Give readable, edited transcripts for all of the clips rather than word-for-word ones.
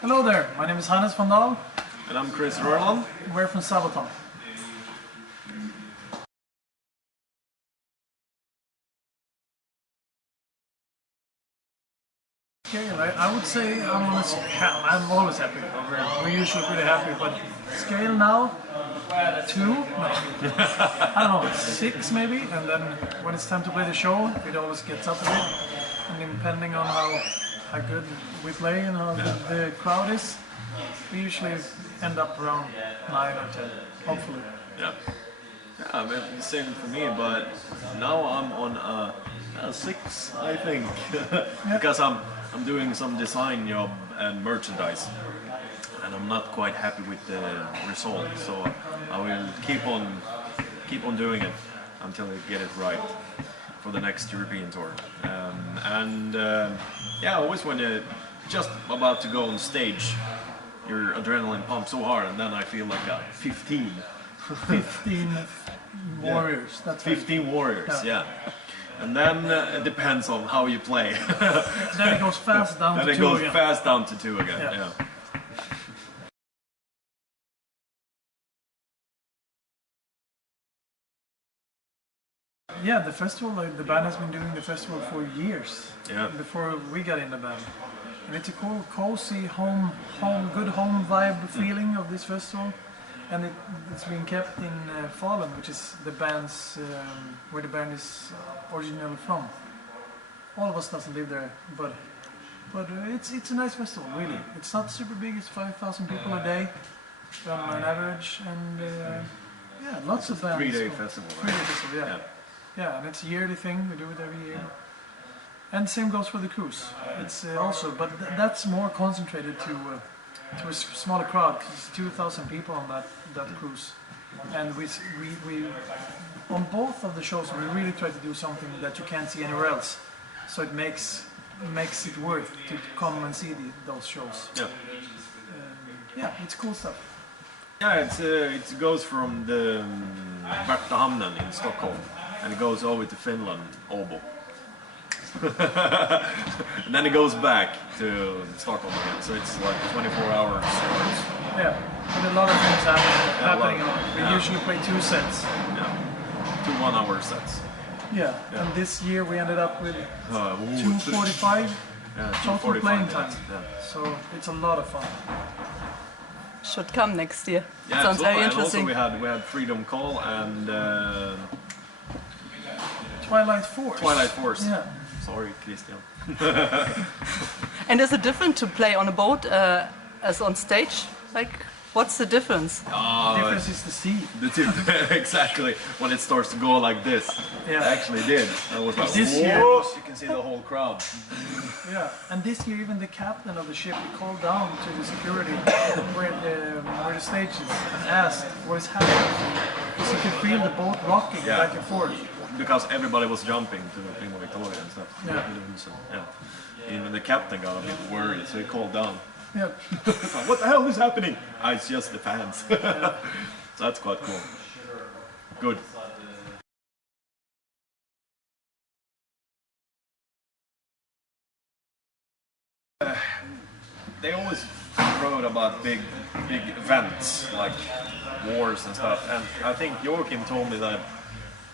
Hello there, my name is Hannes van Dahl. And I'm Chris Rörland. We're from Sabaton. I would say I'm always happy. We're usually pretty happy, but scale now, 2? No. I don't know, 6 maybe, and then when it's time to play the show, it always gets up a bit. And depending on how good we play and how good the crowd is, we usually end up around 9 or 10, hopefully. Yeah. I mean, the same for me, but now I'm on a 6, I think, because I'm doing some design job and merchandise, and I'm not quite happy with the result. So I will keep on doing it until I get it right for the next European tour. Yeah, always when you're just about to go on stage, your adrenaline pumps so hard, and then I feel like a 15 warriors. That's 15 warriors, yeah. And then it depends on how you play. Then it goes fast down to 2 again. Then it goes fast down to 2 again, yeah. Yeah, the festival, the band has been doing the festival for years, before we got in the band. And it's a cool, cozy, good home vibe feeling of this festival. And it's been kept in Falun, which is the band's, where the band is originally from. All of us doesn't live there, but it's a nice festival, really. It's not super big, it's 5,000 people a day on average, and yeah, lots of bands. 3-day festival, right? 3-day festival, yeah. Yeah, and it's a yearly thing, we do it every year. And the same goes for the cruise. It's also, but that's more concentrated to a smaller crowd, because it's 2,000 people on that cruise. And we on both of the shows we really try to do something that you can't see anywhere else. So it makes it worth to come and see those shows. Yeah. Yeah, it's cool stuff. Yeah, it goes from the Värtahamnen in Stockholm, and it goes over to Finland, Åbo. And then it goes back to Stockholm again, so it's like 24 hours. Yeah, and a lot of things happening. We usually play 2 sets. Yeah, 2 1-hour sets. Yeah, and this year we ended up with 2:45 total playing time. Yeah. So it's a lot of fun. Should come next year. Yeah, sounds very interesting. And also we had Freedom Call and Twilight Force. Twilight Force. Yeah. Sorry, Christian. And is it different to play on a boat as on stage? Like, what's the difference? The difference is the sea. Exactly. When it starts to go like this. Yeah. It actually did. I was like, this whoa! year, You can see the whole crowd. Yeah, and this year even the captain of the ship called down to the security where the stage is and asked what is happening, because he could feel the boat rocking back and forth. Because everybody was jumping to the Prima Victoria and stuff. Yeah. Even the captain got a bit worried, so he called down. Yeah. What the hell is happening? It's just the fans. So that's quite cool. Good. They always wrote about big events like wars and stuff, and I think Joachim told me that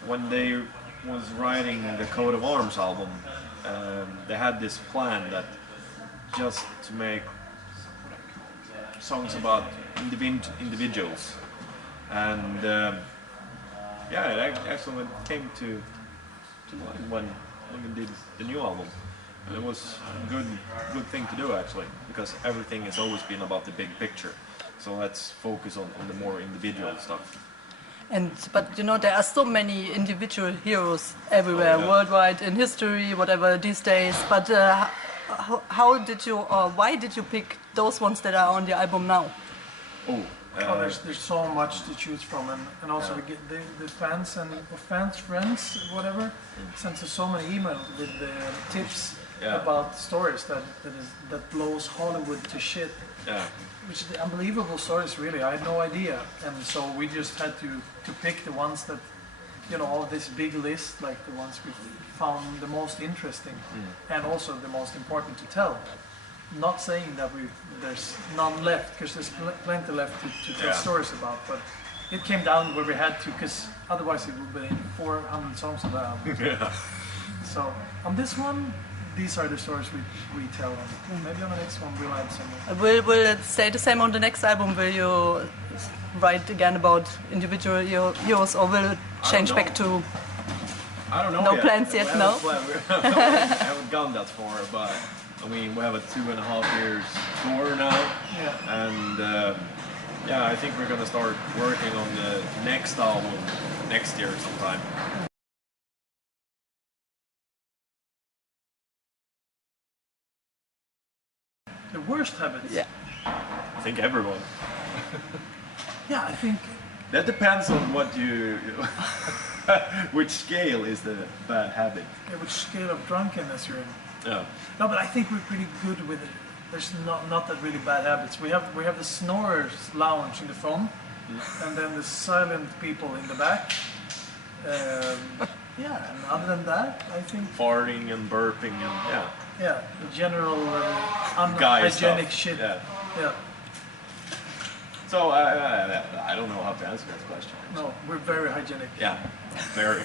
when they was writing the Coat of Arms album, they had this plan that just to make songs about individuals, and yeah, it actually came to mind when we did the new album, and it was a good thing to do actually, because everything has always been about the big picture, so let's focus on the more individual stuff. But you know, there are so many individual heroes everywhere, worldwide, in history, whatever, these days. But how did you, or why did you pick those ones that are on the album now? There's so much to choose from, and also we get the fans and friends, whatever, sends us so many emails with tips about stories that blows Hollywood to shit. Yeah. Which is unbelievable stories, really. I had no idea, and so we just had to pick the ones that, you know, of this big list, like the ones we found the most interesting and also the most important to tell. not saying that there's none left, because there's plenty left to tell stories about, but it came down where we had to, because otherwise it would be 400 songs of the album. So on this one, these are the stories we tell, and maybe on the next one we'll add some more. Will it stay the same on the next album? Will you write again about individual heroes, or will it change back to... I don't know. No plans yet, no? We haven't gone that far, but I mean, we have a 2.5 years tour now, and I think we're gonna start working on the next album next year sometime. The worst habits? Yeah. I think everyone. Yeah, I think... That depends on what you... which scale is the bad habit? Yeah, which scale of drunkenness you're in. Yeah. No, but I think we're pretty good with it. There's not that really bad habits. We have the snorers lounge in the front, and then the silent people in the back. Yeah, and other than that, I think... Farting and burping and yeah, the general Guy unhygienic stuff. shit. Yeah. So I don't know how to answer that question. No, we're very hygienic. Yeah, very.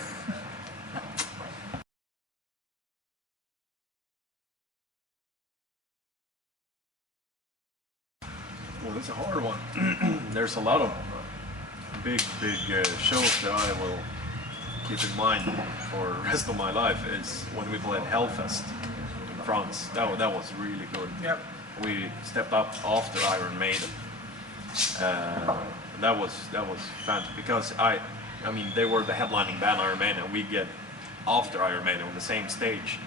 Well, it's a hard one. There's a lot of big shows that I will keep in mind for the rest of my life. Is when we played Hellfest in France. That was really good. Yep. We stepped up after Iron Maiden. That was fantastic, because I mean, they were the headlining band Iron Maiden, and we get after Iron Maiden on the same stage.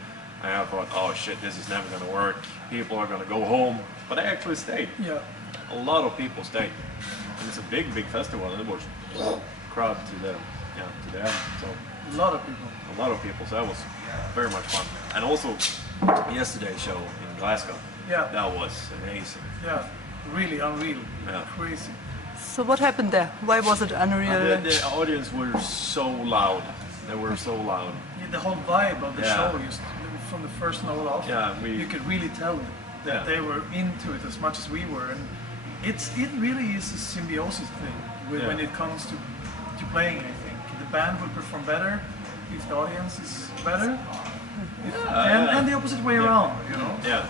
And I thought, oh shit, this is never gonna work. People are gonna go home, but they actually stayed. Yeah. A lot of people stayed, and it's a big festival, and it was crowd to the end. So A lot of people. a lot of people. So that was very much fun. And also yesterday's show in Glasgow. Yeah. That was amazing. Yeah. Really unreal. Yeah. Crazy. So what happened there? Why was it unreal? The audience were so loud. They were so loud. Yeah, the whole vibe of the Yeah. show, from the first note off, you could really tell that they were into it as much as we were, and it really is a symbiosis thing when it comes to playing. I think the band will perform better if the audience is better, and the opposite way around, you know. Yeah.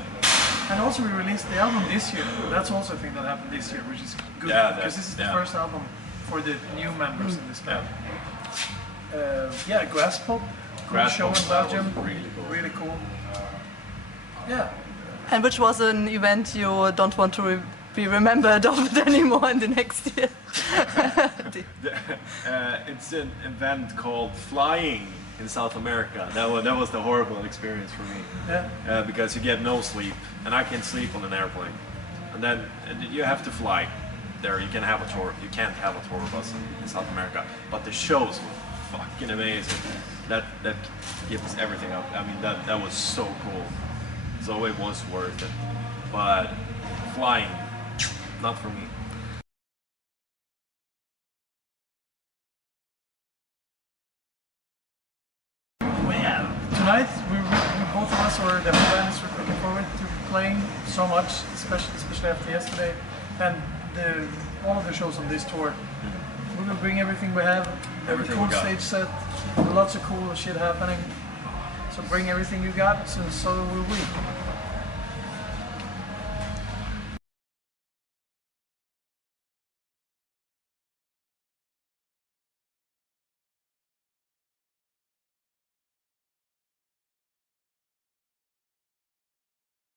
And also we released the album this year. That's also a thing that happened this year, which is good, because this is the first album for the new members in this band. Grass Pop, cool show in Belgium, really cool. Yeah. And which was an event you don't want to be remembered of it anymore in the next year? It's an event called Flying in South America. That was the horrible experience for me. Yeah. Because you get no sleep, and I can't sleep on an airplane. And then you have to fly there. You can't have a tour bus in South America. But the shows were fucking amazing. That gives everything up. I mean, that was so cool. So it was worth it. But flying, not for me. Tonight, we both of us, or the whole band, is looking forward to playing so much, especially after yesterday, and all of the shows on this tour. We will bring everything we have, Everything cool we got. stage set, lots of cool shit happening. So bring everything you got, so will we.